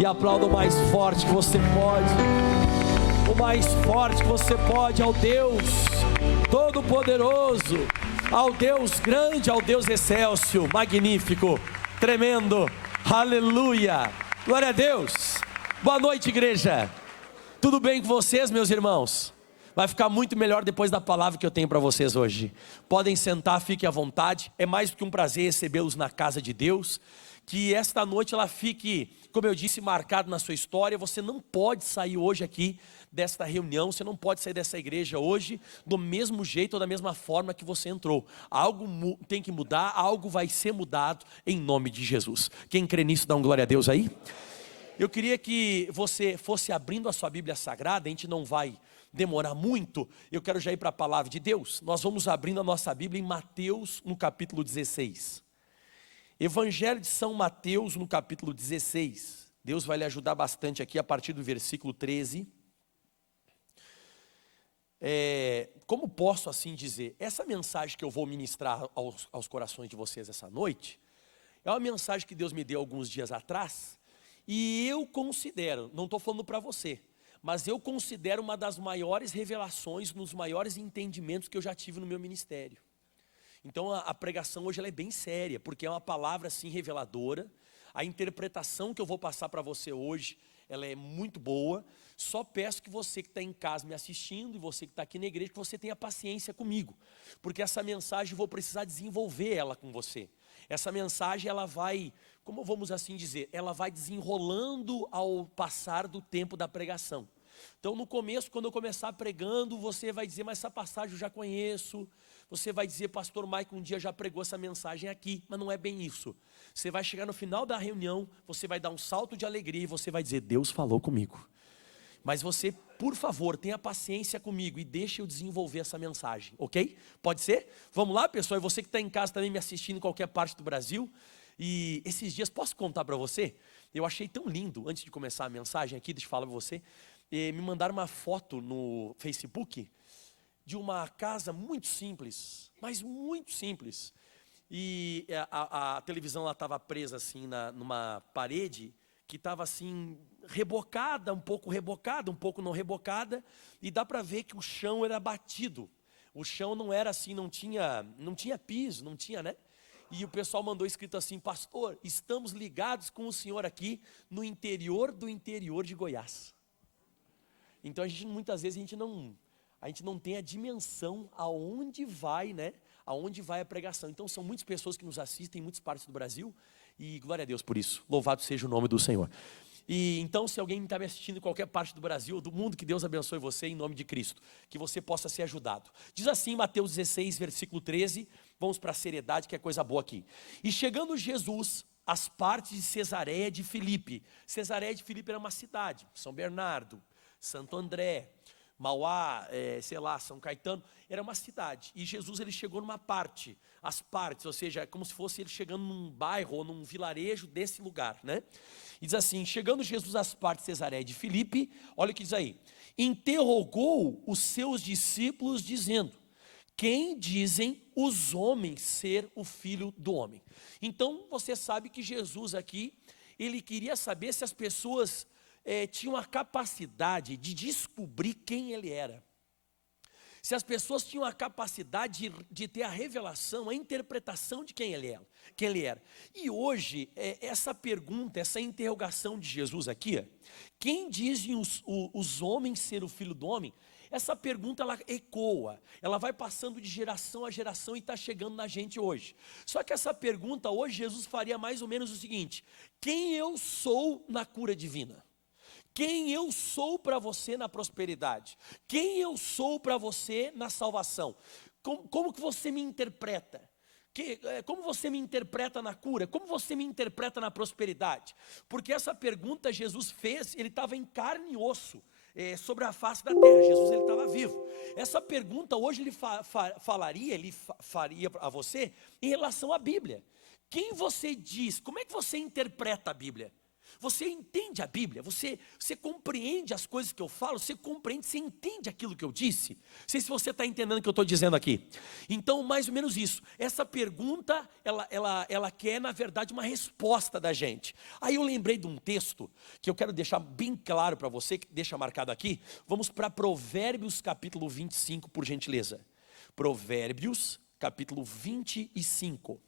E aplauda o mais forte que você pode. O mais forte que você pode ao Deus Todo-Poderoso, ao Deus grande, ao Deus excelso, magnífico, tremendo. Aleluia. Glória a Deus. Boa noite, igreja. Tudo bem com vocês, meus irmãos? Vai ficar muito melhor depois da palavra que eu tenho para vocês hoje. Podem sentar, fiquem à vontade. É mais do que um prazer recebê-los na casa de Deus. Que esta noite ela fique, como eu disse, marcada na sua história. Você não pode sair hoje aqui desta reunião, você não pode sair dessa igreja hoje do mesmo jeito ou da mesma forma que você entrou. Algo tem que mudar, algo vai ser mudado em nome de Jesus. Quem crê nisso, dá um glória a Deus aí. Eu queria que você fosse abrindo a sua Bíblia Sagrada. A gente não vai demorar muito. Eu quero já ir para a palavra de Deus. Nós vamos abrindo a nossa Bíblia em Mateus, no capítulo 16. Evangelho de São Mateus, no capítulo 16. Deus vai lhe ajudar bastante aqui a partir do versículo 13. Como posso assim dizer? Essa mensagem que eu vou ministrar aos corações de vocês essa noite, é uma mensagem que Deus me deu alguns dias atrás, e eu considero, não estou falando para você, mas eu considero uma das maiores revelações, nos maiores entendimentos que eu já tive no meu ministério. Então a pregação hoje ela é bem séria, porque é uma palavra assim reveladora. A interpretação que eu vou passar para você hoje, ela é muito boa. Só peço que você que está em casa me assistindo e você que está aqui na igreja, que você tenha paciência comigo, porque essa mensagem eu vou precisar desenvolver ela com você. Essa mensagem ela vai, como vamos assim dizer, ela vai desenrolando ao passar do tempo da pregação. Então no começo, quando eu começar pregando, você vai dizer, mas essa passagem eu já conheço. Você vai dizer, pastor Maico um dia já pregou essa mensagem aqui, mas não é bem isso. Você vai chegar no final da reunião, você vai dar um salto de alegria e você vai dizer, Deus falou comigo. Mas você, por favor, tenha paciência comigo e deixe eu desenvolver essa mensagem, ok? Pode ser? Vamos lá, pessoal, e você que está em casa também me assistindo em qualquer parte do Brasil. E esses dias, posso contar para você? Eu achei tão lindo, antes de começar a mensagem aqui, deixa eu falar para você, me mandaram uma foto no Facebook, de uma casa muito simples, mas muito simples. E a televisão estava presa assim numa parede que estava assim rebocada, um pouco não rebocada, e dá para ver que o chão era batido. O chão não era assim, não tinha piso, não tinha, né? E o pessoal mandou escrito assim, pastor, estamos ligados com o senhor aqui no interior do interior de Goiás. Então muitas vezes a gente não tem a dimensão aonde vai, né? Aonde vai a pregação. Então são muitas pessoas que nos assistem em muitas partes do Brasil. E glória a Deus por isso. Louvado seja o nome do Senhor. E então se alguém está me assistindo em qualquer parte do Brasil ou do mundo, que Deus abençoe você em nome de Cristo. Que você possa ser ajudado. Diz assim Mateus 16, versículo 13. Vamos para a seriedade, que é coisa boa aqui. E chegando Jesus às partes de Cesareia de Filipe. Cesareia de Filipe era uma cidade. São Bernardo, Santo André, Mauá, São Caetano, era uma cidade. E Jesus ele chegou numa parte, as partes, ou seja, é como se fosse ele chegando num bairro ou num vilarejo desse lugar, né? E diz assim, chegando Jesus às partes de Cesareia de Filipe, olha o que diz aí, interrogou os seus discípulos dizendo, quem dizem os homens ser o Filho do Homem? Então você sabe que Jesus aqui, ele queria saber se as pessoas tinham a capacidade de descobrir quem ele era. Se as pessoas tinham a capacidade de ter a revelação, a interpretação de quem ele era. E hoje, essa pergunta, essa interrogação de Jesus aqui, quem dizem os homens ser o Filho do Homem? Essa pergunta ela ecoa, ela vai passando de geração a geração e está chegando na gente hoje. Só que essa pergunta hoje Jesus faria mais ou menos o seguinte, quem eu sou na cura divina? Quem eu sou para você na prosperidade? Quem eu sou para você na salvação? Como que você me interpreta? Como você me interpreta na cura? Como você me interpreta na prosperidade? Porque essa pergunta Jesus fez, ele estava em carne e osso, sobre a face da terra. Jesus ele estava vivo. Essa pergunta hoje ele faria a você em relação à Bíblia. Quem você diz? Como é que você interpreta a Bíblia? Você entende a Bíblia? Você compreende as coisas que eu falo? Você compreende, você entende aquilo que eu disse? Não sei se você está entendendo o que eu estou dizendo aqui. Então, mais ou menos isso. Essa pergunta, ela quer, na verdade, uma resposta da gente. Aí eu lembrei de um texto que eu quero deixar bem claro para você, que deixa marcado aqui. Vamos para Provérbios capítulo 25, por gentileza. Provérbios capítulo 25.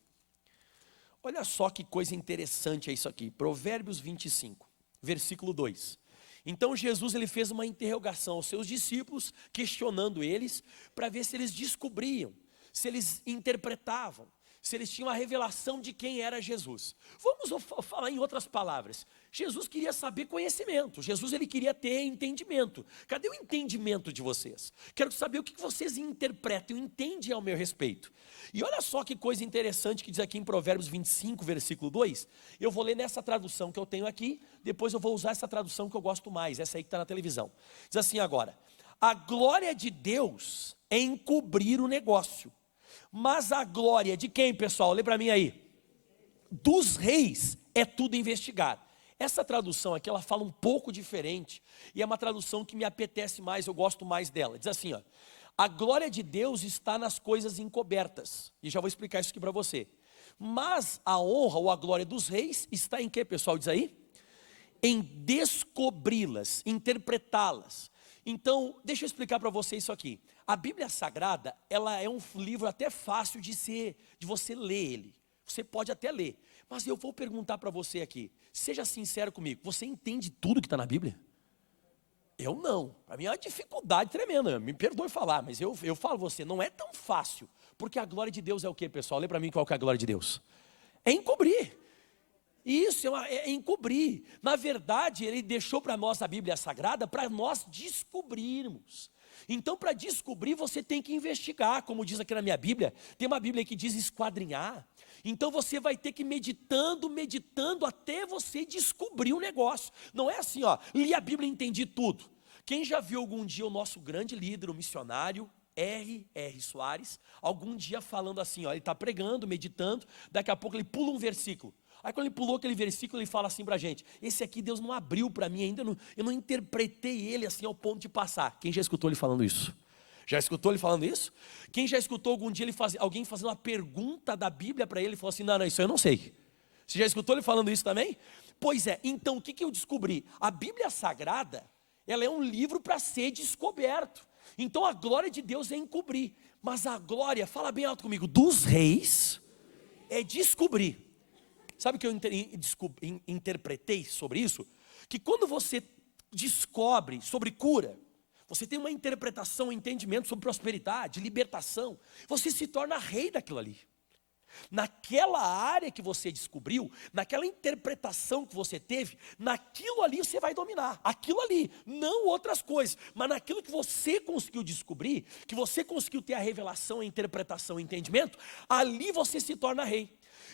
Olha só que coisa interessante é isso aqui, Provérbios 25, versículo 2. Então Jesus ele fez uma interrogação aos seus discípulos, questionando eles, para ver se eles descobriam, se eles interpretavam, se eles tinham a revelação de quem era Jesus. Vamos falar em outras palavras. Jesus queria saber conhecimento, Jesus ele queria ter entendimento. Cadê o entendimento de vocês? Quero saber o que vocês interpretam, entendem ao meu respeito. E olha só que coisa interessante que diz aqui em Provérbios 25, versículo 2. Eu vou ler nessa tradução que eu tenho aqui, depois eu vou usar essa tradução que eu gosto mais, essa aí que está na televisão. Diz assim agora: a glória de Deus é encobrir o negócio, mas a glória de quem, pessoal? Lê para mim aí. Dos reis é tudo investigar. Essa tradução aqui, ela fala um pouco diferente, e é uma tradução que me apetece mais, eu gosto mais dela. Diz assim, ó: a glória de Deus está nas coisas encobertas. E já vou explicar isso aqui para você. Mas a honra ou a glória dos reis está em quê, pessoal? Diz aí. Em descobri-las, interpretá-las. Então, deixa eu explicar para você isso aqui. A Bíblia Sagrada, ela é um livro até fácil de você ler ele. Você pode até ler. Mas eu vou perguntar para você aqui. Seja sincero comigo. Você entende tudo que está na Bíblia? Eu não, para mim é uma dificuldade tremenda, me perdoe falar, mas eu falo você, não é tão fácil, porque a glória de Deus é o que, pessoal? Lê para mim qual que é a glória de Deus. É encobrir, isso é encobrir. Na verdade, ele deixou para nós a Bíblia Sagrada para nós descobrirmos. Então, para descobrir, você tem que investigar, como diz aqui na minha Bíblia, tem uma Bíblia que diz esquadrinhar. Então você vai ter que ir meditando até você descobrir o negócio. Não é assim, ó, li a Bíblia e entendi tudo. Quem já viu algum dia o nosso grande líder, o missionário, R.R. Soares, algum dia falando assim, ó, ele está pregando, meditando, daqui a pouco ele pula um versículo. Aí quando ele pulou aquele versículo, ele fala assim para a gente: esse aqui Deus não abriu para mim ainda, eu não interpretei ele assim ao ponto de passar. Quem já escutou ele falando isso? Já escutou ele falando isso? Quem já escutou algum dia alguém fazendo uma pergunta da Bíblia para ele e falou assim: não, isso eu não sei. Você já escutou ele falando isso também? Pois é, então o que eu descobri? A Bíblia Sagrada, ela é um livro para ser descoberto. Então a glória de Deus é encobrir. Mas a glória, fala bem alto comigo, dos reis é descobrir. Sabe o que eu interpretei sobre isso? Que quando você descobre sobre cura, você tem uma interpretação, um entendimento sobre prosperidade, libertação, você se torna rei daquilo ali. Naquela área que você descobriu, naquela interpretação que você teve, naquilo ali você vai dominar, aquilo ali, não outras coisas, mas naquilo que você conseguiu descobrir, que você conseguiu ter a revelação, a interpretação, o entendimento, ali você se torna rei.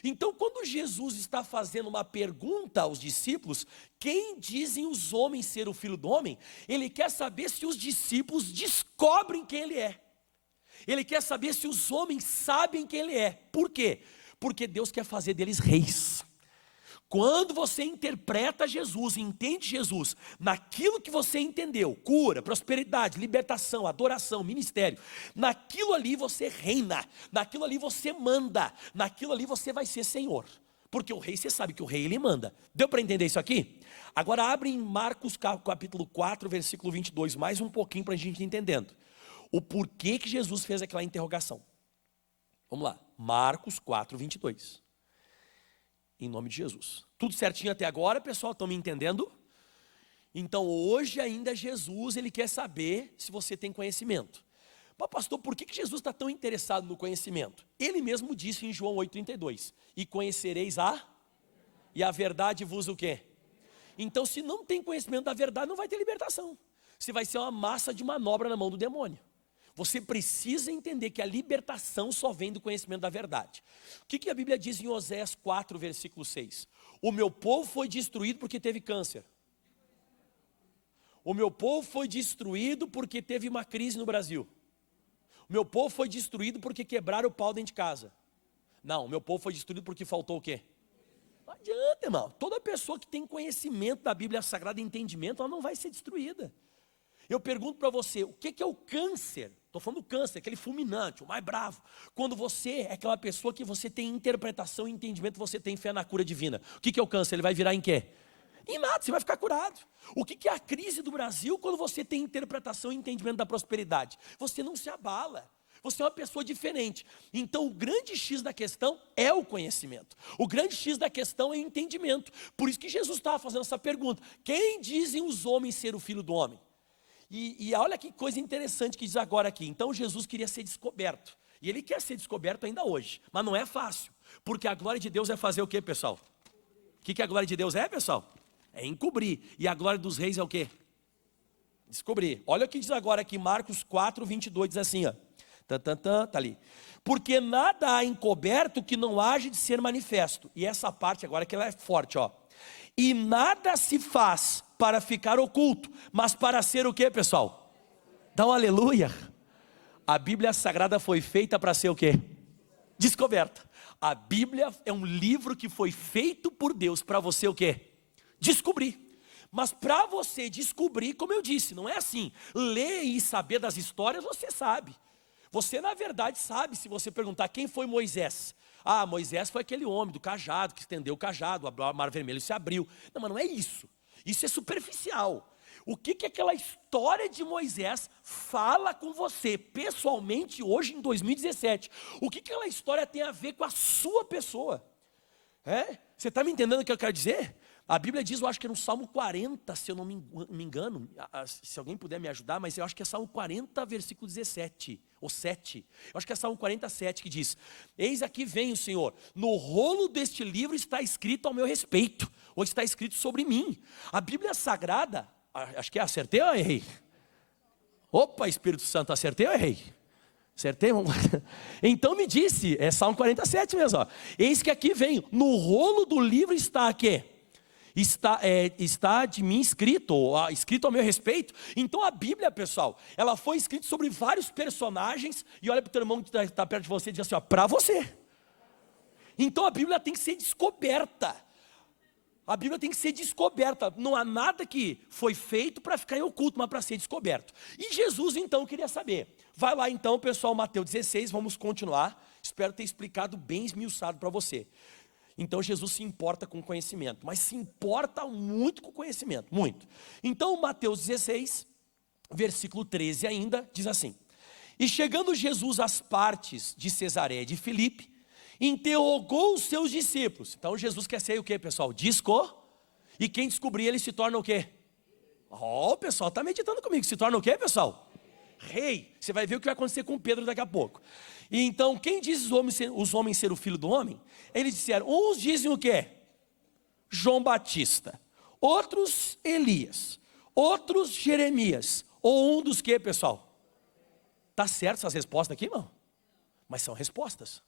Então, quando Jesus está fazendo uma pergunta aos discípulos, quem dizem os homens ser o Filho do Homem? Ele quer saber se os discípulos descobrem quem ele é. Ele quer saber se os homens sabem quem ele é. Por quê? Porque Deus quer fazer deles reis. Quando você interpreta Jesus, entende Jesus, naquilo que você entendeu, cura, prosperidade, libertação, adoração, ministério, naquilo ali você reina, naquilo ali você manda, naquilo ali você vai ser Senhor. Porque o rei, você sabe que o rei ele manda. Deu para entender isso aqui? Agora abre em Marcos capítulo 4, versículo 22, mais um pouquinho para a gente ir entendendo. O porquê que Jesus fez aquela interrogação. Vamos lá, Marcos 4, 22. Em nome de Jesus. Tudo certinho até agora, pessoal? Estão me entendendo? Então hoje ainda Jesus, ele quer saber se você tem conhecimento. Mas pastor, por que Jesus está tão interessado no conhecimento? Ele mesmo disse em João 8,32. E conhecereis e a verdade vos o quê? Então se não tem conhecimento da verdade, não vai ter libertação. Você vai ser uma massa de manobra na mão do demônio. Você precisa entender que a libertação só vem do conhecimento da verdade. O que a Bíblia diz em Oséias 4, versículo 6? O meu povo foi destruído porque teve câncer. O meu povo foi destruído porque teve uma crise no Brasil. O meu povo foi destruído porque quebraram o pau dentro de casa. Não, o meu povo foi destruído porque faltou o quê? Não adianta, irmão. Toda pessoa que tem conhecimento da Bíblia Sagrada e entendimento, ela não vai ser destruída. Eu pergunto para você, o que é o câncer? Estou falando do câncer, aquele fulminante, o mais bravo. Quando você é aquela pessoa que você tem interpretação e entendimento, você tem fé na cura divina. O que é o câncer? Ele vai virar em quê? Em nada, você vai ficar curado. O que é a crise do Brasil quando você tem interpretação e entendimento da prosperidade? Você não se abala. Você é uma pessoa diferente. Então o grande X da questão é o conhecimento. O grande X da questão é o entendimento. Por isso que Jesus estava fazendo essa pergunta. Quem dizem os homens ser o filho do homem? E olha que coisa interessante que diz agora aqui. Então Jesus queria ser descoberto. E ele quer ser descoberto ainda hoje. Mas não é fácil. Porque a glória de Deus é fazer o quê, pessoal? O que a glória de Deus é, pessoal? É encobrir. E a glória dos reis é o quê? Descobrir. Olha o que diz agora aqui, Marcos 4, 22, diz assim, ó. Tá ali. Porque nada há encoberto que não haja de ser manifesto. E essa parte agora que ela é forte, ó. E nada se faz para ficar oculto, mas para ser o quê, pessoal? Dá um aleluia. A Bíblia Sagrada foi feita para ser o quê? Descoberta. A Bíblia é um livro que foi feito por Deus para você o quê? Descobrir. Mas para você descobrir, como eu disse, não é assim, ler e saber das histórias, você sabe. Você na verdade sabe, se você perguntar quem foi Moisés. Ah, Moisés foi aquele homem do cajado, que estendeu o cajado, o mar vermelho se abriu. Não, mas não é isso. Isso é superficial. O que aquela história de Moisés fala com você, pessoalmente, hoje em 2017? O que aquela história tem a ver com a sua pessoa? Você está me entendendo o que eu quero dizer? A Bíblia diz, eu acho que é no Salmo 40, se eu não me engano, se alguém puder me ajudar, mas eu acho que é Salmo 40, versículo 17, ou 7. Eu acho que é Salmo 47 que diz, eis aqui vem o Senhor, no rolo deste livro está escrito ao meu respeito, ou está escrito sobre mim. A Bíblia Sagrada, acho que acertei ou errei? Opa, Espírito Santo, acertei ou errei? Acertei? Então me disse, é Salmo 47 mesmo, ó. Eis que aqui vem, no rolo do livro está aqui. Está de mim escrito ao meu respeito. Então a Bíblia, pessoal, ela foi escrita sobre vários personagens. E olha para o teu irmão que está perto de você e diz assim, ó, para você. Então a Bíblia tem que ser descoberta. A Bíblia tem que ser descoberta. Não há nada que foi feito para ficar em oculto, mas para ser descoberto. E Jesus então queria saber. Vai lá então, pessoal, Mateus 16, vamos continuar. Espero ter explicado bem esmiuçado para você. Então Jesus se importa com o conhecimento, mas se importa muito com o conhecimento, muito. Então Mateus 16, versículo 13 ainda, diz assim. E chegando Jesus às partes de Cesareia de Filipe, interrogou os seus discípulos. Então Jesus quer ser o que, pessoal? E quem descobrir ele se torna o quê? O pessoal está meditando comigo, se torna o quê, pessoal? Rei. Você vai ver o que vai acontecer com Pedro daqui a pouco. E então, quem diz os homens ser o filho do homem? Eles disseram, uns dizem o quê? João Batista, outros Elias, outros Jeremias, ou um dos quê, pessoal? Tá certo essas respostas aqui, irmão? Mas são respostas.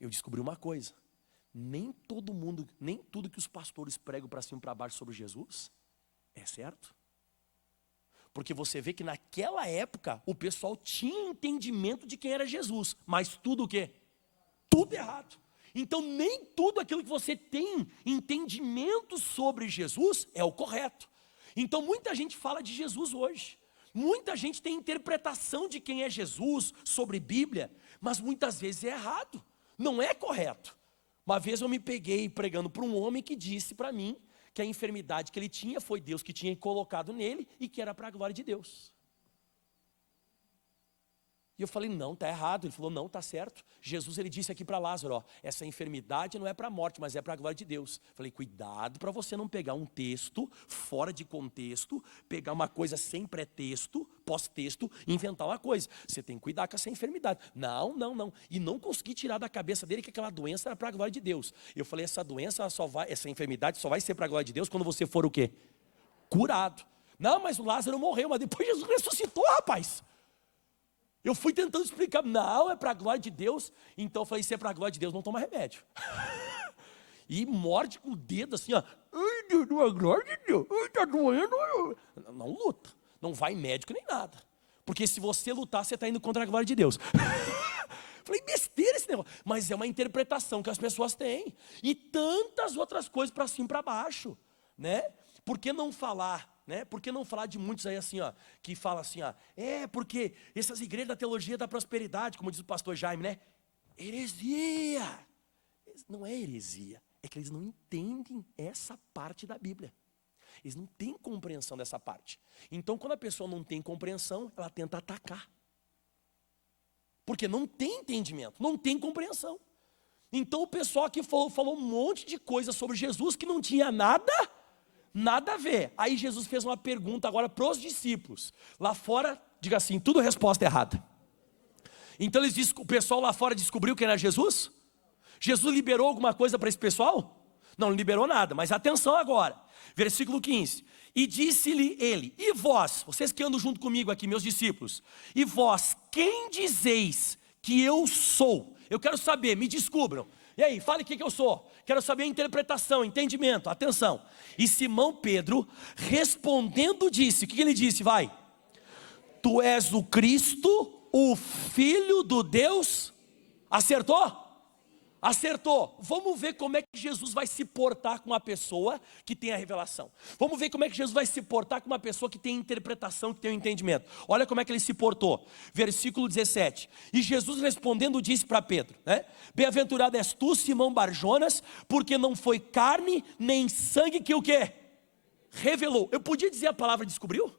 Eu descobri uma coisa, nem tudo que os pastores pregam para cima e para baixo sobre Jesus é certo. Porque você vê que naquela época o pessoal tinha entendimento de quem era Jesus, mas tudo o quê? Tudo errado. Então nem tudo aquilo que você tem entendimento sobre Jesus é o correto. Então muita gente fala de Jesus hoje. Muita gente tem interpretação de quem é Jesus sobre Bíblia, mas muitas vezes é errado. Não é correto. Uma vez eu me peguei pregando para um homem que disse para mim que a enfermidade que ele tinha foi Deus que tinha colocado nele e que era para a glória de Deus. E eu falei, não, está errado. Ele falou, não, está certo. Jesus, ele disse aqui para Lázaro, ó, essa enfermidade não é para a morte, mas é para a glória de Deus. Eu falei, cuidado para você não pegar um texto fora de contexto, pegar uma coisa sem pretexto, pós-texto, inventar uma coisa. Você tem que cuidar com essa enfermidade. Não. E não consegui tirar da cabeça dele que aquela doença era para a glória de Deus. Eu falei, essa enfermidade só vai ser para a glória de Deus quando você for o quê? Curado. Não, mas o Lázaro morreu, mas depois Jesus ressuscitou, rapaz. Eu fui tentando explicar, não, é para a glória de Deus. Então eu falei, se é para a glória de Deus, não toma remédio. E morde com o dedo assim, ó. Ai, não é glória de Deus, está doendo. Não luta, não vai em médico nem nada. Porque se você lutar, você está indo contra a glória de Deus. Falei, besteira esse negócio. Mas é uma interpretação que as pessoas têm. E tantas outras coisas para cima e para baixo, né? Por que não falar, né? Por que não falar de muitos aí assim, ó, que falam assim, ó, porque essas igrejas da teologia da prosperidade, como diz o pastor Jaime, né? Heresia. Não é heresia, é que eles não entendem essa parte da Bíblia. Eles não têm compreensão dessa parte. Então, quando a pessoa não tem compreensão, ela tenta atacar. Porque não tem entendimento, não tem compreensão. Então, o pessoal aqui falou um monte de coisa sobre Jesus que não tinha nada a ver. Aí Jesus fez uma pergunta agora para os discípulos. Lá fora, diga assim, tudo resposta errada. Então, o pessoal lá fora descobriu quem era Jesus? Jesus liberou alguma coisa para esse pessoal? Não liberou nada, mas atenção agora. Versículo 15. E disse-lhe ele, e vós, vocês que andam junto comigo aqui, meus discípulos, e vós, quem dizeis que eu sou? Eu quero saber, me descubram. E aí, fale o que eu sou. Quero saber a interpretação, entendimento, atenção. E Simão Pedro, respondendo, disse, o que ele disse? Vai. Tu és o Cristo, o Filho do Deus. Acertou? Acertou. Vamos ver como é que Jesus vai se portar com uma pessoa que tem a revelação. Vamos ver como é que Jesus vai se portar com uma pessoa que tem interpretação, que tem o entendimento. Olha como é que ele se portou. Versículo 17. E Jesus respondendo disse para Pedro, né? Bem-aventurado és tu, Simão Barjonas, porque não foi carne nem sangue que o quê? Revelou. Eu podia dizer a palavra descobriu?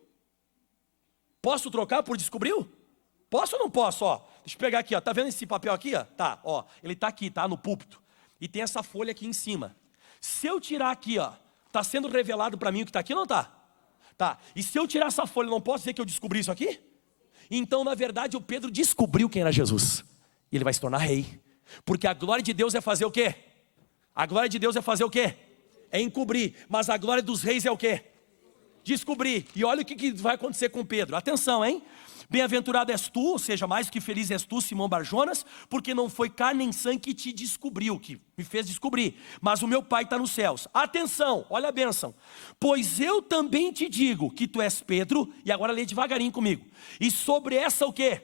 Posso trocar por descobriu? Posso ou não posso, ó? Deixa eu pegar aqui, ó. Tá vendo esse papel aqui, ó? Tá, ó. Ele tá aqui, tá? No púlpito. E tem essa folha aqui em cima. Se eu tirar aqui, ó, tá sendo revelado para mim o que tá aqui ou não tá? Tá. E se eu tirar essa folha, não posso dizer que eu descobri isso aqui? Então, na verdade, o Pedro descobriu quem era Jesus. E ele vai se tornar rei. Porque a glória de Deus é fazer o quê? A glória de Deus é fazer o quê? É encobrir. Mas a glória dos reis é o quê? Descobrir. E olha o que vai acontecer com Pedro. Atenção, hein? Bem-aventurado és tu, ou seja, mais do que feliz és tu, Simão Barjonas, porque não foi carne nem sangue que te descobriu, que me fez descobrir, mas o meu Pai está nos céus. Atenção, olha a bênção. Pois eu também te digo que tu és Pedro, e agora lê devagarinho comigo. E sobre essa o quê?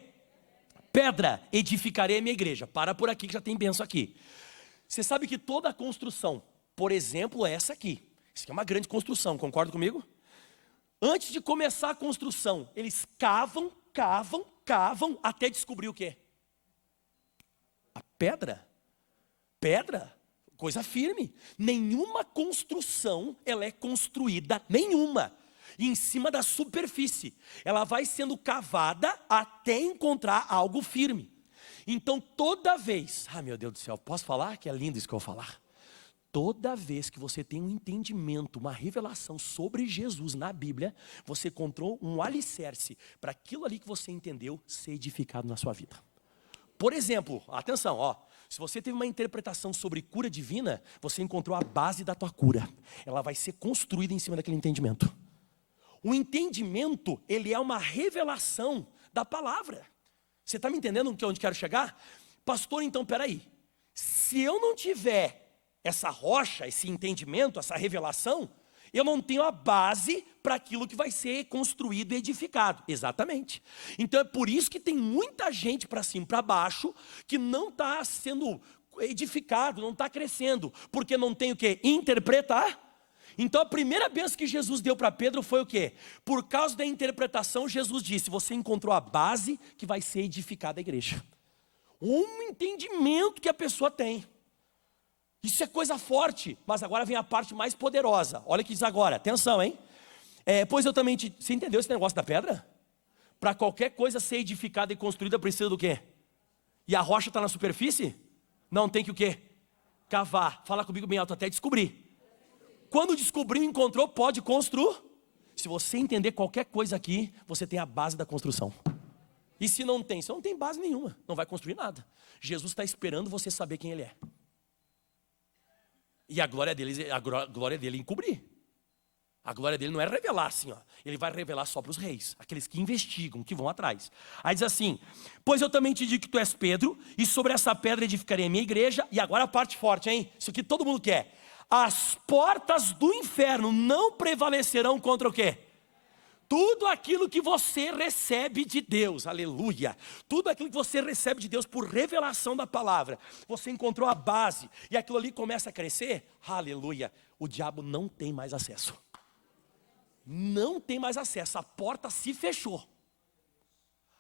Pedra edificarei a minha igreja. Para por aqui que já tem bênção aqui. Você sabe que toda a construção, por exemplo, é essa aqui. Isso aqui é uma grande construção, concorda comigo? Antes de começar a construção, eles cavam, até descobrir o quê? A pedra. Pedra, coisa firme. Nenhuma construção, ela é construída, nenhuma, em cima da superfície. Ela vai sendo cavada até encontrar algo firme. Então toda vez, meu Deus do céu, posso falar? Que é lindo isso que eu vou falar. Toda vez que você tem um entendimento, uma revelação sobre Jesus na Bíblia, você encontrou um alicerce para aquilo ali que você entendeu ser edificado na sua vida. Por exemplo, atenção, ó, se você teve uma interpretação sobre cura divina, você encontrou a base da tua cura. Ela vai ser construída em cima daquele entendimento. O entendimento, ele é uma revelação da palavra. Você está me entendendo onde quero chegar? Pastor, então, peraí. Se eu não tiver essa rocha, esse entendimento, essa revelação, eu não tenho a base para aquilo que vai ser construído e edificado. Exatamente. Então é por isso que tem muita gente para cima e para baixo que não está sendo edificado, não está crescendo, porque não tem o quê? Interpretar. Então a primeira bênção que Jesus deu para Pedro foi o quê? Por causa da interpretação, Jesus disse, você encontrou a base que vai ser edificada a igreja. Um entendimento que a pessoa tem. Isso é coisa forte, mas agora vem a parte mais poderosa. Olha o que diz agora, atenção, hein? Pois eu também Você entendeu esse negócio da pedra? Para qualquer coisa ser edificada e construída precisa do quê? E a rocha está na superfície? Não, tem que o quê? Cavar. Fala comigo bem alto até descobrir. Quando descobriu, encontrou, pode construir. Se você entender qualquer coisa aqui, você tem a base da construção. E se não tem? Você não tem base nenhuma, não vai construir nada. Jesus está esperando você saber quem Ele é. E a glória dele é encobrir. A glória dele não é revelar assim, ó. Ele vai revelar só para os reis, aqueles que investigam, que vão atrás. Aí diz assim, pois eu também te digo que tu és Pedro, e sobre essa pedra edificarei a minha igreja. E agora a parte forte, hein? Isso aqui todo mundo quer. As portas do inferno não prevalecerão contra o quê? Tudo aquilo que você recebe de Deus, aleluia, tudo aquilo que você recebe de Deus por revelação da palavra, você encontrou a base, e aquilo ali começa a crescer, aleluia, o diabo não tem mais acesso. Não tem mais acesso, a porta se fechou.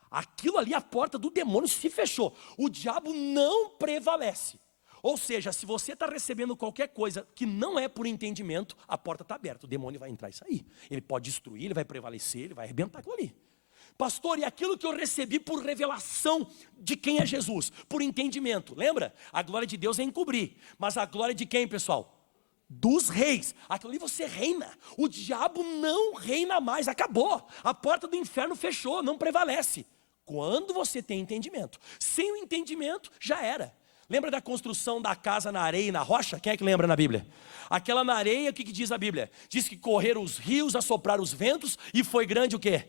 Aquilo ali, a porta do demônio se fechou. O diabo não prevalece. Ou seja, se você está recebendo qualquer coisa que não é por entendimento, a porta está aberta, o demônio vai entrar e sair. Ele pode destruir, ele vai prevalecer, ele vai arrebentar aquilo ali. Pastor, e aquilo que eu recebi por revelação de quem é Jesus? Por entendimento, lembra? A glória de Deus é encobrir, mas a glória de quem, pessoal? Dos reis. Aquilo ali você reina. O diabo não reina mais, acabou. A porta do inferno fechou, não prevalece. Quando você tem entendimento. Sem o entendimento, já era. Lembra da construção da casa na areia e na rocha? Quem é que lembra na Bíblia? Aquela na areia, o que diz a Bíblia? Diz que correram os rios, assopraram os ventos e foi grande o quê?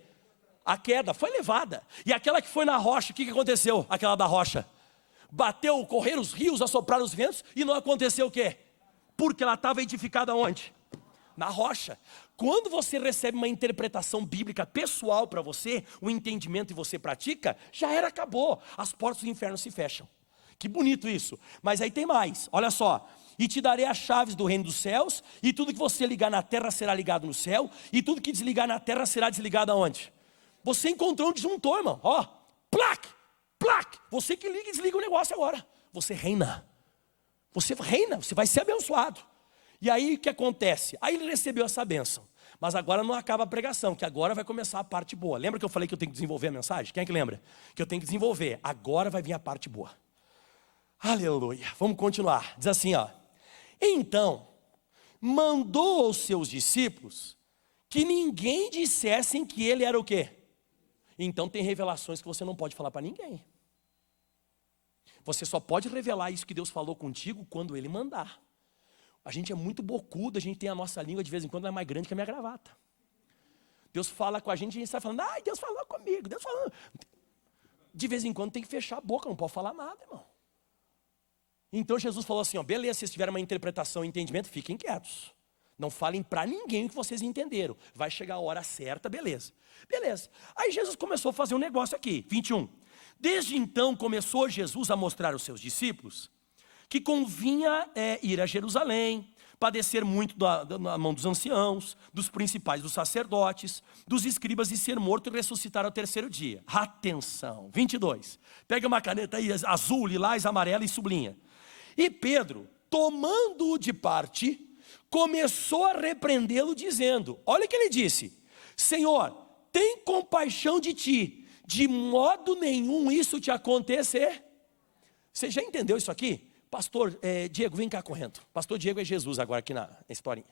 A queda, foi levada. E aquela que foi na rocha, o que aconteceu? Aquela da rocha. Bateu, correram os rios, assopraram os ventos e não aconteceu o quê? Porque ela estava edificada onde? Na rocha. Quando você recebe uma interpretação bíblica pessoal para você, o entendimento e você pratica, já era, acabou. As portas do inferno se fecham. Que bonito isso, mas aí tem mais, olha só. E te darei as chaves do reino dos céus, e tudo que você ligar na terra será ligado no céu, e tudo que desligar na terra será desligado aonde? Você encontrou um disjuntor, irmão, ó, plac, plac, você que liga e desliga o negócio agora, você reina, você vai ser abençoado. E aí o que acontece? Aí ele recebeu essa bênção, mas agora não acaba a pregação, que agora vai começar a parte boa. Lembra que eu falei que eu tenho que desenvolver a mensagem? Quem é que lembra? Que eu tenho que desenvolver, agora vai vir a parte boa. Aleluia, vamos continuar, diz assim ó. Então, mandou aos seus discípulos que ninguém dissessem que ele era o quê? Então tem revelações que você não pode falar para ninguém. Você só pode revelar isso que Deus falou contigo quando ele mandar. A gente é muito bocudo, a gente tem a nossa língua de vez em quando, ela é mais grande que a minha gravata. Deus fala com a gente está falando, ai, Deus falou comigo, Deus falou. De vez em quando tem que fechar a boca, não pode falar nada, irmão. Então Jesus falou assim, ó, beleza, se vocês tiverem uma interpretação e entendimento, fiquem quietos. Não falem para ninguém o que vocês entenderam. Vai chegar a hora certa, beleza. Beleza. Aí Jesus começou a fazer um negócio aqui, 21. Desde então começou Jesus a mostrar aos seus discípulos que convinha ir a Jerusalém, padecer muito na mão dos anciãos, dos principais dos sacerdotes, dos escribas e ser morto e ressuscitar ao terceiro dia. Atenção, 22. Pega uma caneta aí, azul, lilás, amarela e sublinha. E Pedro, tomando-o de parte, começou a repreendê-lo dizendo, olha o que ele disse, Senhor, tem compaixão de ti, de modo nenhum isso te acontecer. Você já entendeu isso aqui? Pastor Diego, vem cá correndo. Pastor Diego é Jesus agora aqui na historinha.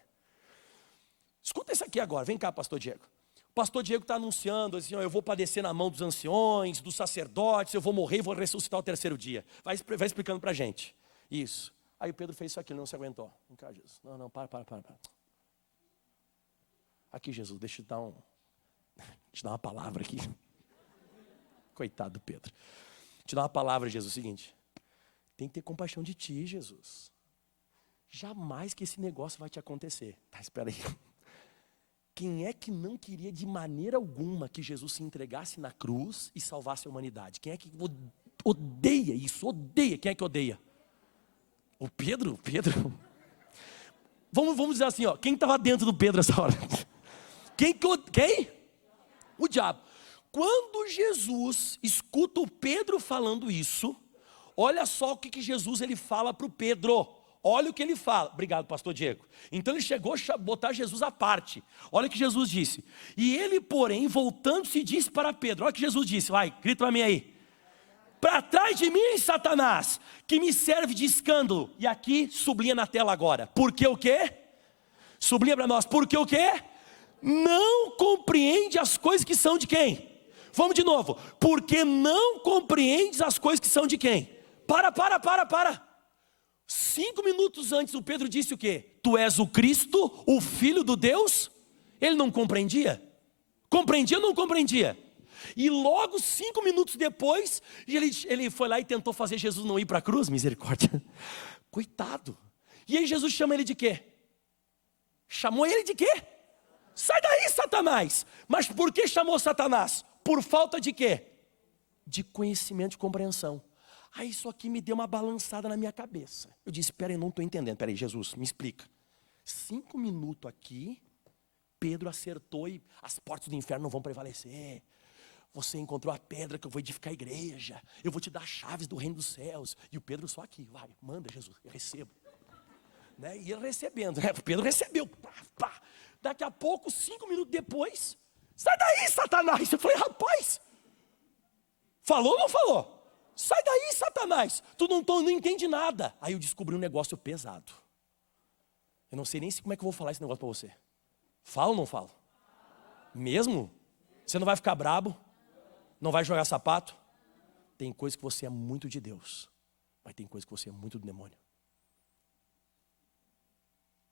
Escuta isso aqui agora, vem cá pastor Diego. O pastor Diego está anunciando assim, ó, eu vou padecer na mão dos anciões, dos sacerdotes, eu vou morrer e vou ressuscitar ao terceiro dia. Vai explicando para a gente. Isso. Aí o Pedro fez isso aqui, ele não se aguentou. Vem cá, Jesus. Não, para. Aqui, Jesus, deixa eu te dar uma palavra aqui. Coitado do Pedro. Te dar uma palavra, Jesus, é o seguinte. Tem que ter compaixão de ti, Jesus. Jamais que esse negócio vai te acontecer. Tá, espera aí. Quem é que não queria de maneira alguma que Jesus se entregasse na cruz e salvasse a humanidade? Quem é que odeia isso? Odeia. Quem é que odeia? O Pedro? Vamos dizer assim, ó. Quem estava dentro do Pedro essa hora? Quem? O diabo. Quando Jesus escuta o Pedro falando isso, olha só o que Jesus ele fala para o Pedro. Olha o que ele fala. Obrigado, pastor Diego. Então ele chegou a botar Jesus à parte. Olha o que Jesus disse. E ele, porém, voltando-se, disse para Pedro. Olha o que Jesus disse. Vai, grita para mim aí. Para trás de mim, Satanás, que me serve de escândalo. E aqui, sublinha na tela agora. Porque o quê? Sublinha para nós. Porque o quê? Não compreende as coisas que são de quem? Vamos de novo. Porque não compreendes as coisas que são de quem? Para. 5 minutos antes o Pedro disse o quê? Tu és o Cristo, o Filho do Deus? Ele não compreendia? Compreendia ou não compreendia? E logo 5 minutos depois, ele foi lá e tentou fazer Jesus não ir para a cruz, misericórdia. Coitado. E aí Jesus chama ele de quê? Chamou ele de quê? Sai daí, Satanás. Mas por que chamou Satanás? Por falta de quê? De conhecimento e compreensão. Aí isso aqui me deu uma balançada na minha cabeça. Eu disse, peraí, não estou entendendo. Peraí, Jesus, me explica. 5 minutos aqui, Pedro acertou e as portas do inferno não vão prevalecer. Você encontrou a pedra que eu vou edificar a igreja. Eu vou te dar chaves do reino dos céus. E o Pedro só aqui, vai, manda Jesus, eu recebo. Né? E ele recebendo, né? Pedro recebeu. Pá, pá. Daqui a pouco, 5 minutos depois, sai daí, Satanás. Eu falei, rapaz, falou ou não falou? Sai daí, Satanás. Tu não entende nada. Aí eu descobri um negócio pesado. Eu não sei nem como é que eu vou falar esse negócio para você. Falo ou não falo? Mesmo? Você não vai ficar brabo? Não vai jogar sapato? Tem coisa que você é muito de Deus, mas tem coisa que você é muito do demônio.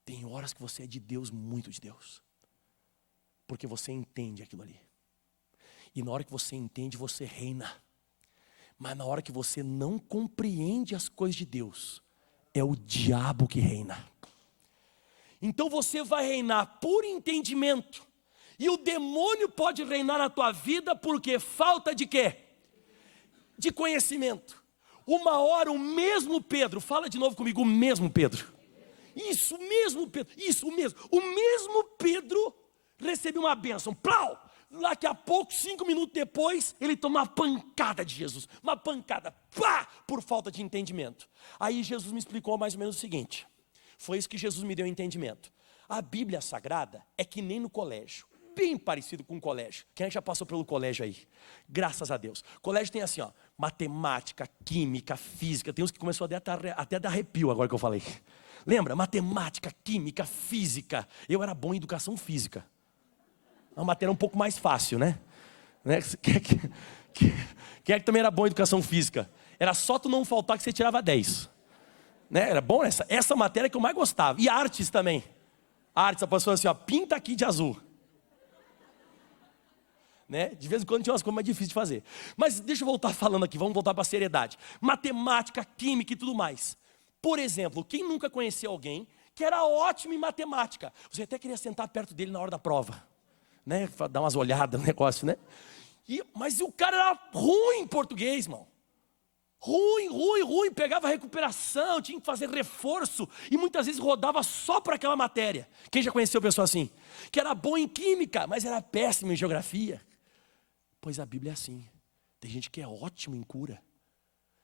Tem horas que você é de Deus, muito de Deus, porque você entende aquilo ali. E na hora que você entende, você reina. Mas na hora que você não compreende as coisas de Deus, é o diabo que reina. Então você vai reinar por entendimento. E o demônio pode reinar na tua vida porque falta de quê? De conhecimento. Uma hora o mesmo Pedro, fala de novo comigo, o mesmo Pedro. Isso, o mesmo Pedro, isso, o mesmo. O mesmo Pedro recebeu uma bênção, plau! Daqui a pouco, 5 minutos depois, ele toma uma pancada de Jesus. Uma pancada, pá! Por falta de entendimento. Aí Jesus me explicou mais ou menos o seguinte. Foi isso que Jesus me deu entendimento. A Bíblia Sagrada é que nem no colégio. Bem parecido com o colégio. Quem já passou pelo colégio aí? Graças a Deus. Colégio tem assim, ó, matemática, química, física. Tem uns que começou até a dar arrepio agora que eu falei. Lembra? Matemática, química, física. Eu era bom em educação física. Uma matéria um pouco mais fácil, né? Quem é que também era bom em educação física? Era só tu não faltar que você tirava 10. Né? Era bom essa matéria que eu mais gostava. E artes também. Artes, a pessoa assim, ó, pinta aqui de azul. Né? De vez em quando tinha umas coisas mais difíceis de fazer. Mas deixa eu voltar falando aqui, vamos voltar para a seriedade. Matemática, química e tudo mais. Por exemplo, quem nunca conheceu alguém que era ótimo em matemática? Você até queria sentar perto dele na hora da prova. Né? Dar umas olhadas no negócio, né? Mas o cara era ruim em português, irmão. Ruim, pegava recuperação, tinha que fazer reforço e muitas vezes rodava só para aquela matéria. Quem já conheceu pessoa assim? Que era bom em química, mas era péssimo em geografia. Pois a Bíblia é assim. Tem gente que é ótimo em cura.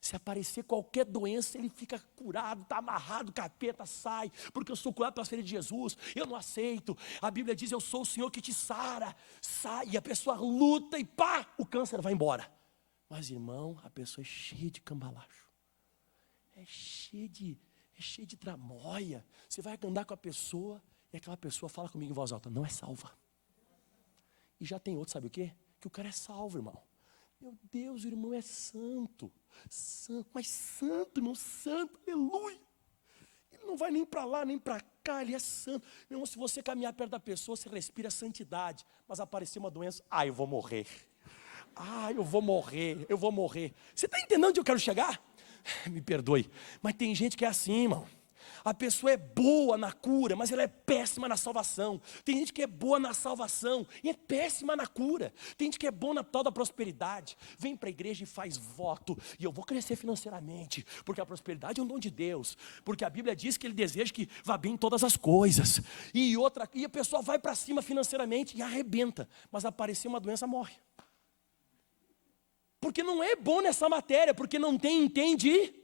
Se aparecer qualquer doença, ele fica curado, está amarrado, capeta, sai, porque eu sou curado pelas feridas de Jesus, eu não aceito. A Bíblia diz, eu sou o Senhor que te sara, sai, e a pessoa luta e pá, o câncer vai embora. Mas irmão, a pessoa é cheia de cambalacho, é cheia de tramóia. Você vai andar com a pessoa, e aquela pessoa fala comigo em voz alta, não é salva. E já tem outro, sabe o quê? Que o cara é salvo, irmão. Meu Deus, o irmão é santo, mas santo, irmão, santo, aleluia. Ele não vai nem para lá, nem para cá, ele é santo. Meu irmão, se você caminhar perto da pessoa, você respira santidade, mas aparecer uma doença, eu vou morrer. Eu vou morrer. Você está entendendo onde eu quero chegar? Me perdoe, mas tem gente que é assim, irmão. A pessoa é boa na cura, mas ela é péssima na salvação. Tem gente que é boa na salvação e é péssima na cura. Tem gente que é boa na tal da prosperidade. Vem para a igreja e faz voto. E eu vou crescer financeiramente, porque a prosperidade é um dom de Deus. Porque a Bíblia diz que Ele deseja que vá bem em todas as coisas. E a pessoa vai para cima financeiramente e arrebenta. Mas aparecer uma doença, morre. Porque não é bom nessa matéria, porque não tem entendimento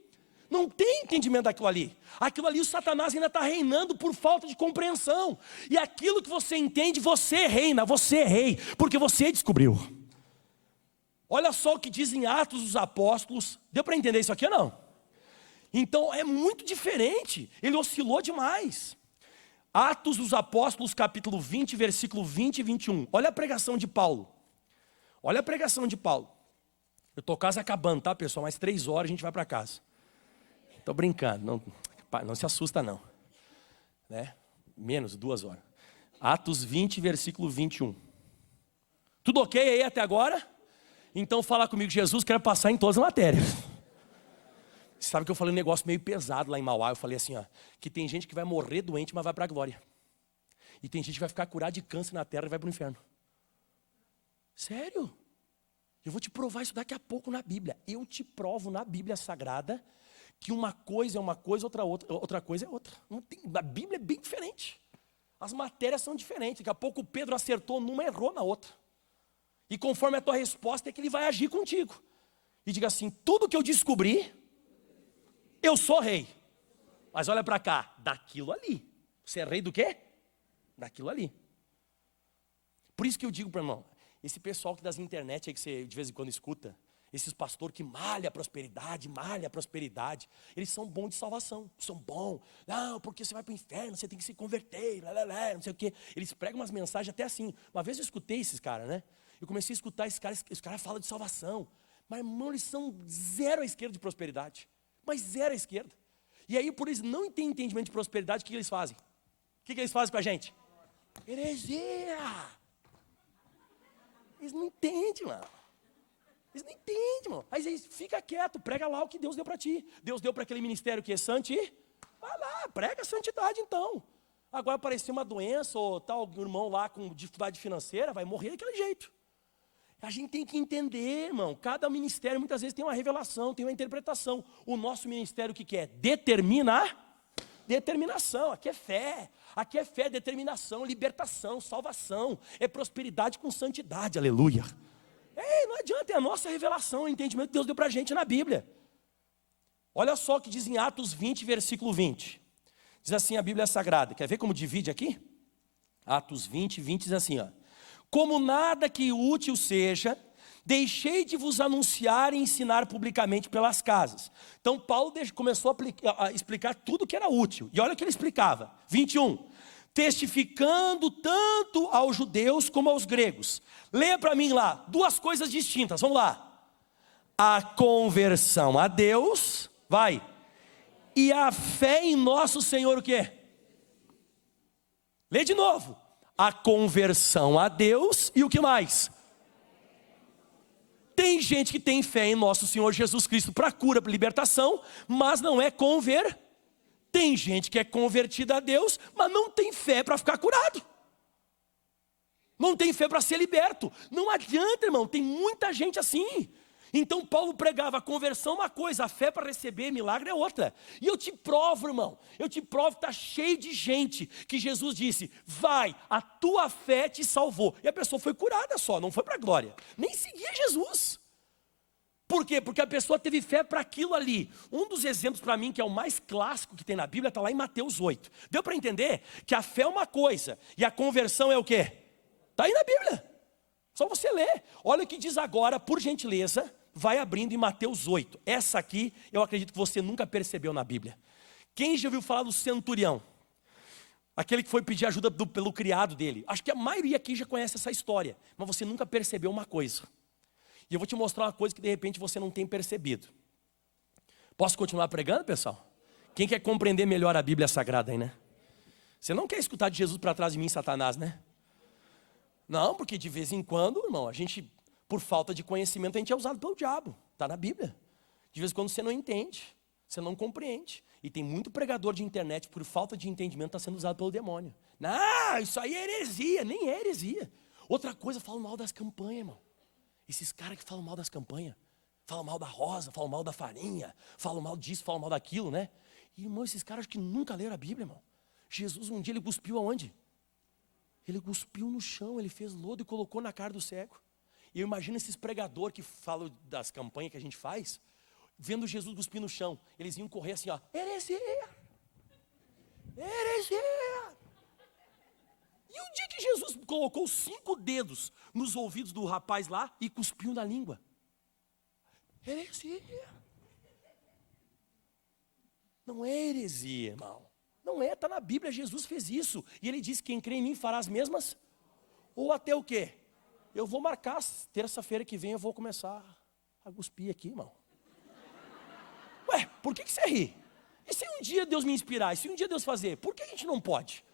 daquilo ali. Aquilo ali o Satanás ainda está reinando por falta de compreensão. E aquilo que você entende, você reina, você é rei, porque você descobriu. Olha só o que diz em Atos dos Apóstolos. Deu para entender isso aqui ou não? Então é muito diferente. Ele oscilou demais. Atos dos Apóstolos, capítulo 20, versículo 20 e 21. Olha a pregação de Paulo. Eu estou quase acabando, tá, pessoal? Mais 3 horas a gente vai para casa. Estou brincando, não se assusta não. Né? Menos 2 horas. Atos 20, versículo 21. Tudo ok aí até agora? Então fala comigo, Jesus, quero passar em todas as matérias. Você sabe que eu falei um negócio meio pesado lá em Mauá. Eu falei assim, ó, que tem gente que vai morrer doente, mas vai para a glória. E tem gente que vai ficar curado de câncer na terra e vai para o inferno. Sério? Eu vou te provar isso daqui a pouco na Bíblia. Eu te provo na Bíblia Sagrada que uma coisa é uma coisa, outra coisa é outra. Não tem, a Bíblia é bem diferente. As matérias são diferentes. Daqui a pouco o Pedro acertou numa e errou na outra. E conforme a tua resposta é que ele vai agir contigo. E diga assim, tudo que eu descobri, eu sou rei. Mas olha para cá, daquilo ali. Você é rei do quê? Daquilo ali. Por isso que eu digo para o irmão, esse pessoal que das internet aí que você de vez em quando escuta, esses pastores que malha a prosperidade, eles são bons de salvação, são bons. Não, porque você vai para o inferno, você tem que se converter, não sei o quê. Eles pregam umas mensagens até assim. Uma vez eu escutei esses caras, né? Eu comecei a escutar esses caras falam de salvação. Mas, irmão, eles são zero à esquerda de prosperidade. Mas zero à esquerda. E aí, por eles não terem entendimento de prosperidade, o que eles fazem? O que eles fazem com a gente? Heresia! Eles não entendem, mano. Eles não entendem, mano. Aí eles fica quieto, prega lá o que Deus deu para ti. Deus deu para aquele ministério que é vai lá, prega a santidade então. Agora apareceu uma doença ou tal irmão lá com dificuldade financeira, vai morrer daquele jeito. A gente tem que entender, irmão, cada ministério muitas vezes tem uma revelação, tem uma interpretação. O nosso ministério o que é? Determinação, aqui é fé, determinação, libertação, salvação, é prosperidade com santidade, aleluia. Não adianta, é a nossa revelação, o entendimento que Deus deu para a gente na Bíblia. Olha só o que diz em Atos 20, versículo 20. Diz assim a Bíblia Sagrada, quer ver como divide aqui? Atos 20, 20 diz assim, ó. Como nada que útil seja, deixei de vos anunciar e ensinar publicamente pelas casas. Então Paulo começou a explicar tudo que era útil. E olha o que ele explicava. 21. Testificando tanto aos judeus como aos gregos. Leia para mim lá, duas coisas distintas, vamos lá. A conversão a Deus, vai. E a fé em nosso Senhor o quê? Lê de novo. A conversão a Deus e o que mais? Tem gente que tem fé em nosso Senhor Jesus Cristo para cura, para libertação, mas não é Tem gente que é convertida a Deus, mas não tem fé para ficar curado. Não tem fé para ser liberto. Não adianta, irmão, tem muita gente assim. Então Paulo pregava a conversão uma coisa, a fé para receber milagre é outra. E eu te provo, irmão, que está cheio de gente que Jesus disse, vai, a tua fé te salvou. E a pessoa foi curada só, não foi para a glória. Nem seguia Jesus. Por quê? Porque a pessoa teve fé para aquilo ali. Um dos exemplos para mim, que é o mais clássico que tem na Bíblia, está lá em Mateus 8. Deu para entender que a fé é uma coisa e a conversão é o quê? Está aí na Bíblia. Só você ler. Olha o que diz agora, por gentileza, vai abrindo em Mateus 8. Essa aqui, eu acredito que você nunca percebeu na Bíblia. Quem já ouviu falar do centurião? Aquele que foi pedir ajuda pelo criado dele. Acho que a maioria aqui já conhece essa história. Mas você nunca percebeu uma coisa. E eu vou te mostrar uma coisa que de repente você não tem percebido. Posso continuar pregando, pessoal? Quem quer compreender melhor a Bíblia Sagrada aí, né? Você não quer escutar de Jesus para trás de mim, Satanás, né? Não, porque de vez em quando, irmão, a gente, por falta de conhecimento, a gente é usado pelo diabo. Está na Bíblia. De vez em quando você não entende, você não compreende. E tem muito pregador de internet, por falta de entendimento, está sendo usado pelo demônio. Não, isso aí é heresia, nem é heresia. Outra coisa, falam mal das campanhas, irmão. Esses caras que falam mal das campanhas, falam mal da rosa, falam mal da farinha, falam mal disso, falam mal daquilo, né? E, irmão, esses caras que nunca leram a Bíblia, irmão. Jesus um dia ele cuspiu aonde? Ele cuspiu no chão, ele fez lodo e colocou na cara do cego. E eu imagino esses pregadores que falam das campanhas que a gente faz, vendo Jesus cuspir no chão, eles iam correr assim, ó, heresia, heresia. E o dia que Jesus colocou 5 dedos nos ouvidos do rapaz lá e cuspiu na língua? Heresia. Não é heresia, irmão. Não é, está na Bíblia, Jesus fez isso. E ele disse, quem crê em mim fará as mesmas? Ou até o quê? Eu vou marcar, terça-feira que vem eu vou começar a cuspir aqui, irmão. Ué, por que você ri? E se um dia Deus me inspirar? E se um dia Deus fazer? Por que a gente não pode?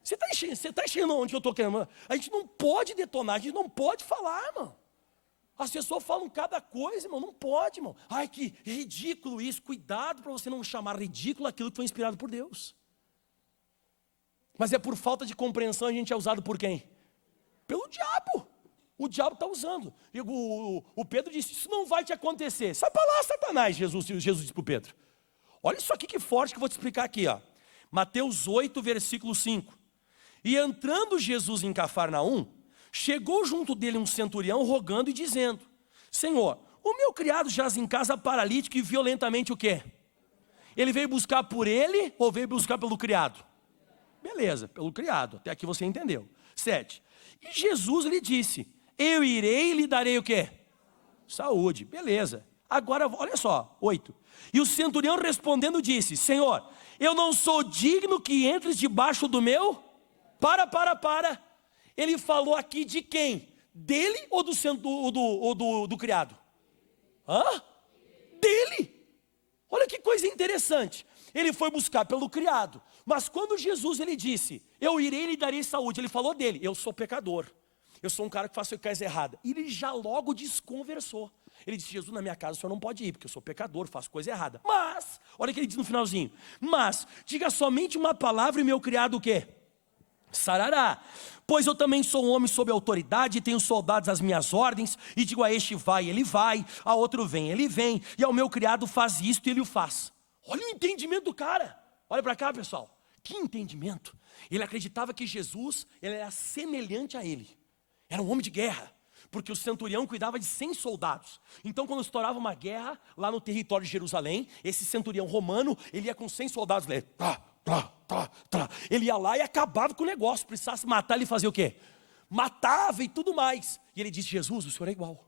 Você está enchendo onde eu estou querendo? A gente não pode detonar, a gente não pode falar, irmão. As pessoas falam cada coisa, irmão, não pode, irmão. Ai, que ridículo isso. Cuidado para você não chamar ridículo aquilo que foi inspirado por Deus. Mas é por falta de compreensão a gente é usado por quem? Pelo diabo. O diabo está usando. E o Pedro disse, isso não vai te acontecer. Sai para lá, Satanás, Jesus disse para o Pedro. Olha isso aqui que forte que eu vou te explicar aqui, ó. Mateus 8, versículo 5. E entrando Jesus em Cafarnaum, chegou junto dele um centurião rogando e dizendo, Senhor, o meu criado jaz em casa paralítico e violentamente o quê? Ele veio buscar por ele ou veio buscar pelo criado? Beleza, pelo criado, até aqui você entendeu. 7. E Jesus lhe disse, eu irei e lhe darei o quê? Saúde, beleza. Agora, olha só, 8. E o centurião respondendo disse, Senhor, eu não sou digno que entres debaixo do meu... Para. Ele falou aqui de quem? Dele ou do criado? Hã? Dele. Olha que coisa interessante. Ele foi buscar pelo criado. Mas quando Jesus ele disse, eu irei e lhe darei saúde, ele falou dele, eu sou pecador. Eu sou um cara que faço coisa errada. E ele já logo desconversou. Ele disse, Jesus, na minha casa o senhor não pode ir, porque eu sou pecador, faço coisa errada. Mas, olha o que ele diz no finalzinho. Mas, diga somente uma palavra e meu criado o quê? Sarará, pois eu também sou um homem sob autoridade, tenho soldados às minhas ordens, e digo a este vai, ele vai, a outro vem, ele vem, e ao meu criado faz isto e ele o faz. Olha o entendimento do cara, olha para cá pessoal, que entendimento. Ele acreditava que Jesus, ele era semelhante a ele, era um homem de guerra, porque o centurião cuidava de 100 soldados, então quando estourava uma guerra, lá no território de Jerusalém, esse centurião romano, ele ia com 100 soldados, ele ia lá e acabava com o negócio, precisasse matar, ele fazia o quê? Matava e tudo mais. E ele disse, Jesus, o senhor é igual.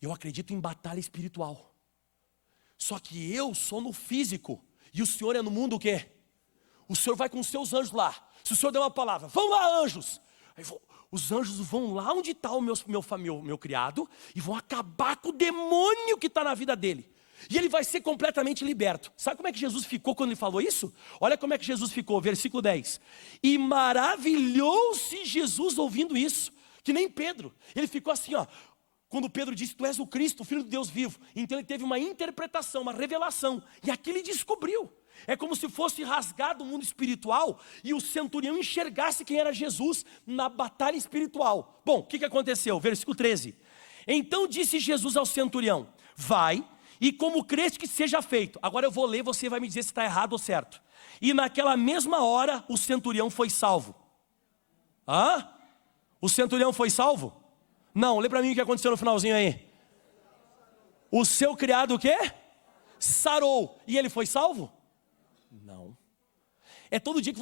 Eu acredito em batalha espiritual. Só que eu sou no físico, e o senhor é no mundo o quê? O senhor vai com os seus anjos lá. Se o senhor der uma palavra, vão lá anjos. Os anjos vão lá onde está o meu criado, e vão acabar com o demônio que está na vida dele. E ele vai ser completamente liberto. Sabe como é que Jesus ficou quando ele falou isso? Olha como é que Jesus ficou, versículo 10. E maravilhou-se Jesus ouvindo isso, que nem Pedro. Ele ficou assim, ó. Quando Pedro disse, tu és o Cristo, o Filho de Deus vivo. Então ele teve uma interpretação, uma revelação. E aqui ele descobriu. É como se fosse rasgado o mundo espiritual e o centurião enxergasse quem era Jesus na batalha espiritual. Bom, o que aconteceu? Versículo 13. Então disse Jesus ao centurião, vai... E como creste que seja feito. Agora eu vou ler, você vai me dizer se está errado ou certo. E naquela mesma hora, o centurião foi salvo. Hã? O centurião foi salvo? Não, lê para mim o que aconteceu no finalzinho aí. O seu criado o quê? Sarou. E ele foi salvo? Não. É todo dia que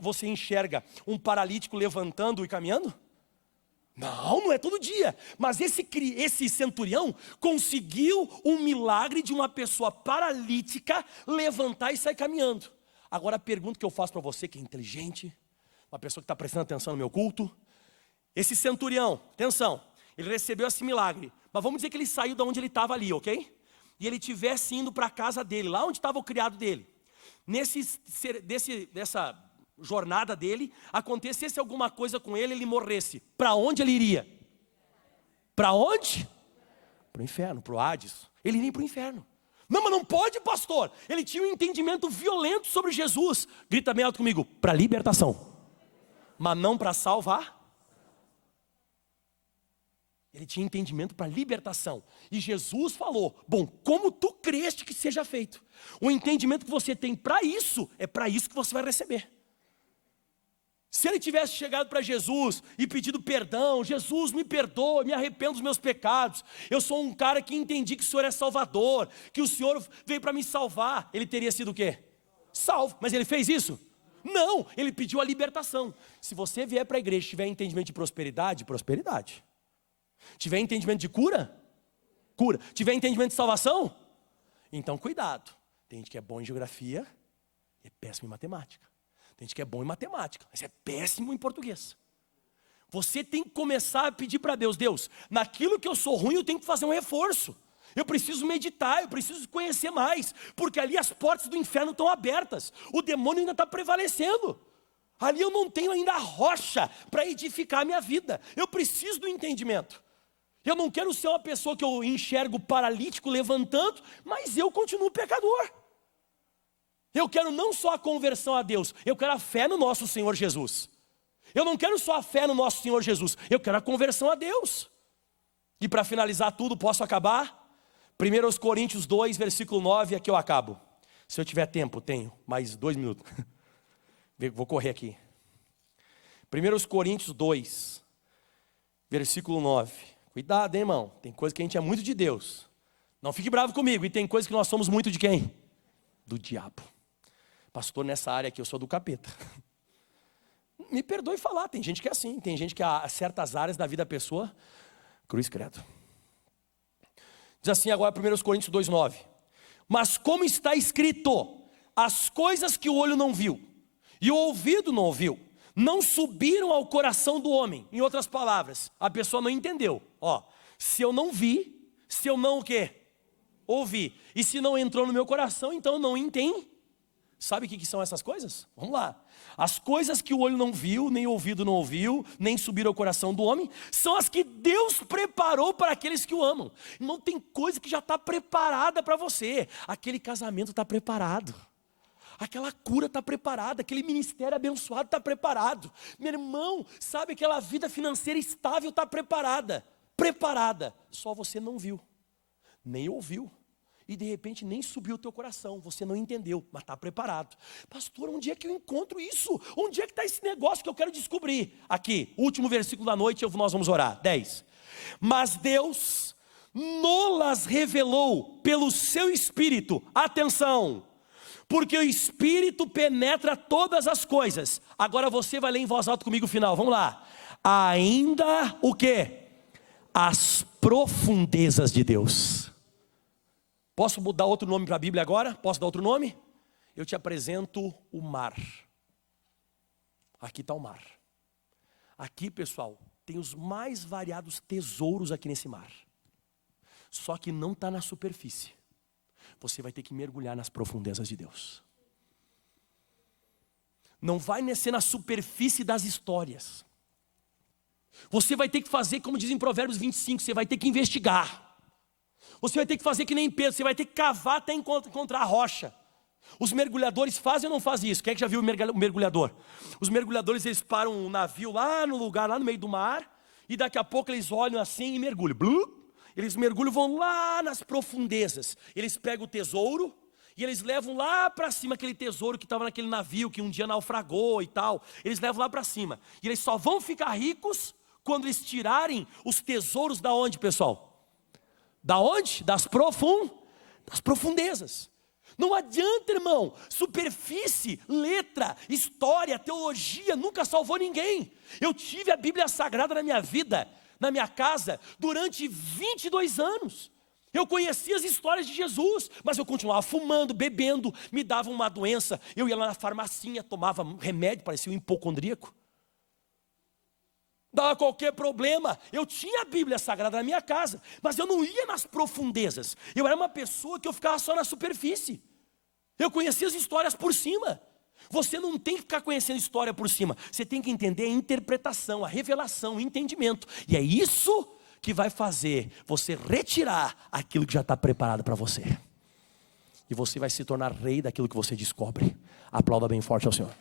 você enxerga um paralítico levantando e caminhando? Não é todo dia, mas esse centurião conseguiu um milagre de uma pessoa paralítica levantar e sair caminhando. Agora a pergunta que eu faço para você que é inteligente, uma pessoa que está prestando atenção no meu culto, esse centurião, atenção, ele recebeu esse milagre, mas vamos dizer que ele saiu de onde ele estava ali, ok? E ele estivesse indo para a casa dele, lá onde estava o criado dele, dessa jornada dele, acontecesse alguma coisa com ele, ele morresse, para onde ele iria? Para onde? Para o inferno, para o Hades. Ele iria para o inferno. Não, mas não pode, pastor. Ele tinha um entendimento violento sobre Jesus. Grita bem alto comigo, para libertação, mas não para salvar. Ele tinha entendimento para libertação. E Jesus falou, bom, como tu creste que seja feito. O entendimento que você tem para isso, é para isso que você vai receber. Se ele tivesse chegado para Jesus e pedido perdão, Jesus me perdoa, me arrependo dos meus pecados, eu sou um cara que entendi que o Senhor é Salvador, que o Senhor veio para me salvar, ele teria sido o quê? Salvo, mas ele fez isso? Não, ele pediu a libertação. Se você vier para a igreja e tiver entendimento de prosperidade, prosperidade. Tiver entendimento de cura, cura. Tiver entendimento de salvação, então cuidado. Tem gente que é bom em geografia e é péssimo em matemática. Tem gente que é bom em matemática, mas é péssimo em português. Você tem que começar a pedir para Deus, Deus, naquilo que eu sou ruim eu tenho que fazer um reforço. Eu preciso meditar, eu preciso conhecer mais, porque ali as portas do inferno estão abertas. O demônio ainda está prevalecendo. Ali eu não tenho ainda a rocha para edificar a minha vida. Eu preciso do entendimento. Eu não quero ser uma pessoa que eu enxergo paralítico levantando, mas eu continuo pecador. Eu quero não só a conversão a Deus, eu quero a fé no nosso Senhor Jesus. Eu não quero só a fé no nosso Senhor Jesus, eu quero a conversão a Deus. E para finalizar tudo, posso acabar? 1 Coríntios 2, versículo 9, aqui eu acabo. Se eu tiver tempo, tenho mais 2 minutos. Vou correr aqui. 1 Coríntios 2, versículo 9. Cuidado, hein, irmão, tem coisa que a gente é muito de Deus. Não fique bravo comigo, e tem coisa que nós somos muito de quem? Do diabo. Pastor, nessa área aqui eu sou do capeta. Me perdoe falar, tem gente que é assim. Tem gente que há certas áreas da vida da pessoa, cruz credo. Diz assim agora 1 Coríntios 2,9. Mas como está escrito, as coisas que o olho não viu, e o ouvido não ouviu, não subiram ao coração do homem. Em outras palavras, a pessoa não entendeu. Se eu não vi, se eu não o quê? Ouvi. E se não entrou no meu coração, então não entendo. Sabe o que são essas coisas? Vamos lá. As coisas que o olho não viu, nem o ouvido não ouviu, nem subiram ao coração do homem, são as que Deus preparou para aqueles que o amam. Não tem coisa que já está preparada para você. Aquele casamento está preparado. Aquela cura está preparada, aquele ministério abençoado está preparado. Meu irmão, sabe aquela vida financeira estável está preparada. Preparada. Só você não viu, nem ouviu. E de repente nem subiu o teu coração, você não entendeu, mas está preparado. Pastor, onde é que eu encontro isso? Onde é que está esse negócio que eu quero descobrir? Aqui, último versículo da noite, nós vamos orar, 10. Mas Deus nolas revelou pelo seu Espírito, atenção, porque o Espírito penetra todas as coisas. Agora você vai ler em voz alta comigo o final, vamos lá. Ainda o quê? As profundezas de Deus. Posso mudar outro nome para a Bíblia agora? Posso dar outro nome? Eu te apresento o mar. Aqui está o mar. Aqui, pessoal, tem os mais variados tesouros aqui nesse mar. Só que não está na superfície. Você vai ter que mergulhar nas profundezas de Deus. Não vai ser na superfície das histórias. Você vai ter que fazer, como diz em Provérbios 25, você vai ter que investigar. Você vai ter que fazer que nem Pedro, você vai ter que cavar até encontrar a rocha. Os mergulhadores fazem ou não fazem isso? Quem é que já viu o mergulhador? Os mergulhadores, eles param um navio lá no lugar, lá no meio do mar, e daqui a pouco eles olham assim e mergulham. Eles mergulham, vão lá nas profundezas. Eles pegam o tesouro e eles levam lá para cima aquele tesouro que estava naquele navio, que um dia naufragou e tal. Eles levam lá para cima. E eles só vão ficar ricos quando eles tirarem os tesouros da onde, pessoal? Da onde? Das profundezas. Não adianta, irmão, superfície, letra, história, teologia, nunca salvou ninguém. Eu tive a Bíblia Sagrada na minha vida, na minha casa, durante 22 anos. Eu conhecia as histórias de Jesus, mas eu continuava fumando, bebendo, me dava uma doença. Eu ia lá na farmacinha, tomava remédio, parecia um hipocondríaco. Dava qualquer problema, eu tinha a Bíblia Sagrada na minha casa, mas eu não ia nas profundezas. Eu era uma pessoa que eu ficava só na superfície. Eu conhecia as histórias por cima. Você não tem que ficar conhecendo história por cima. Você tem que entender a interpretação, a revelação, o entendimento. E é isso que vai fazer você retirar aquilo que já está preparado para você. E você vai se tornar rei daquilo que você descobre. Aplauda bem forte ao Senhor.